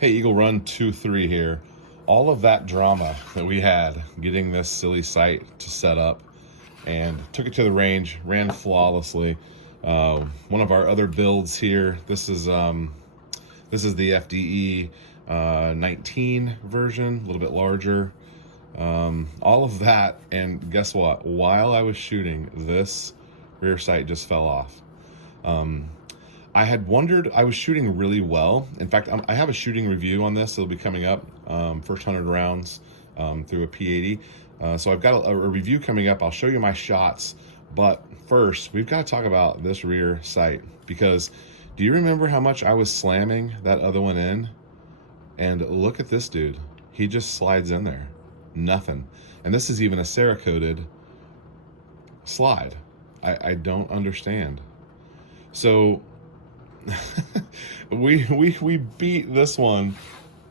Hey, Eagle Run 2-3 here. All of that drama that we had getting this silly sight to set up, and took it to the range, ran flawlessly. One of our other builds here, this is the FDE 19 version, a little bit larger. All of that, and guess what? While I was shooting, this rear sight just fell off. I had wondered, I was shooting really well. In fact, I have a shooting review on this. It'll be coming up, first 100 rounds through a P80. So I've got a review coming up. I'll show you my shots. But first, we've got to talk about this rear sight, because do you remember how much I was slamming that other one in? And look at this dude. He just slides in there. Nothing. And this is even a Cerakoted slide. I don't understand. So we beat this one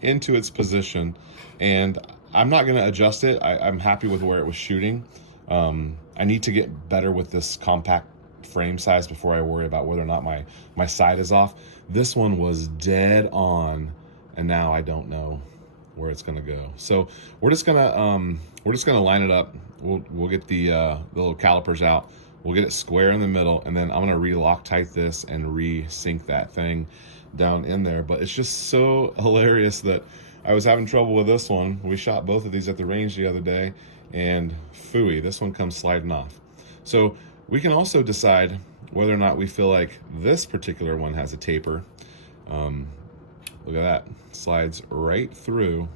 into its position, and I'm not going to adjust it. I'm happy with where it was shooting. I need to get better with this compact frame size before I worry about whether or not my sight is off. This one was dead on, and now I don't know where it's going to go. So we're just gonna line it up. We'll get the little calipers out. We'll get it square in the middle, and then I'm gonna re-Loctite this and re-sink that thing down in there. But it's just so hilarious that I was having trouble with this one. We shot both of these at the range the other day, and phooey, this one comes sliding off. So we can also decide whether or not we feel like this particular one has a taper. Look at that, slides right through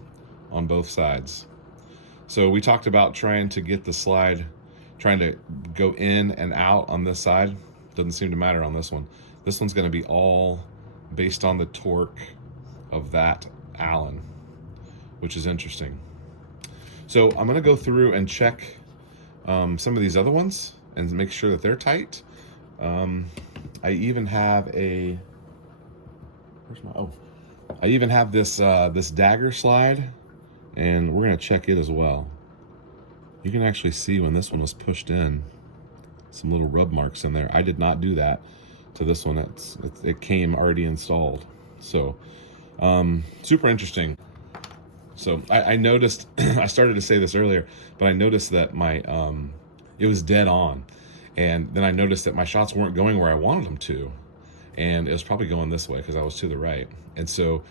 on both sides. So we talked about trying to get the slide, trying to go in and out on this side. Doesn't seem to matter on this one. This one's gonna be all based on the torque of that Allen, which is interesting. So I'm gonna go through and check some of these other ones and make sure that they're tight. I even have a, I even have this this dagger slide, and we're gonna check it as well. You can actually see when this one was pushed in, some little rub marks in there. I did not do that to this one. It came already installed. So super interesting. So I noticed, I started to say this earlier, but I noticed that my it was dead on, and then I noticed that my shots weren't going where I wanted them to, and it was probably going this way because I was to the right. And so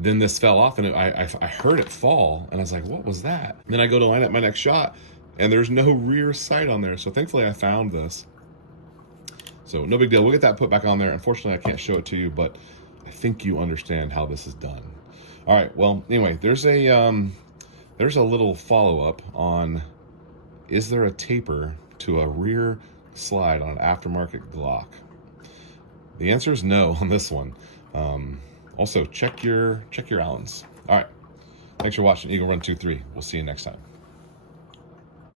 then this fell off, and I heard it fall, and I was like, what was that? And then I go to line up my next shot, and there's no rear sight on there. So thankfully I found this. So no big deal. We'll get that put back on there. Unfortunately, I can't show it to you, but I think you understand how this is done. All right, well, anyway, there's a little follow-up on, is there a taper to a rear slide on an aftermarket Glock? The answer is no on this one. Also, check your Allens. All right, thanks for watching Eagle Run 2-3. We'll see you next time.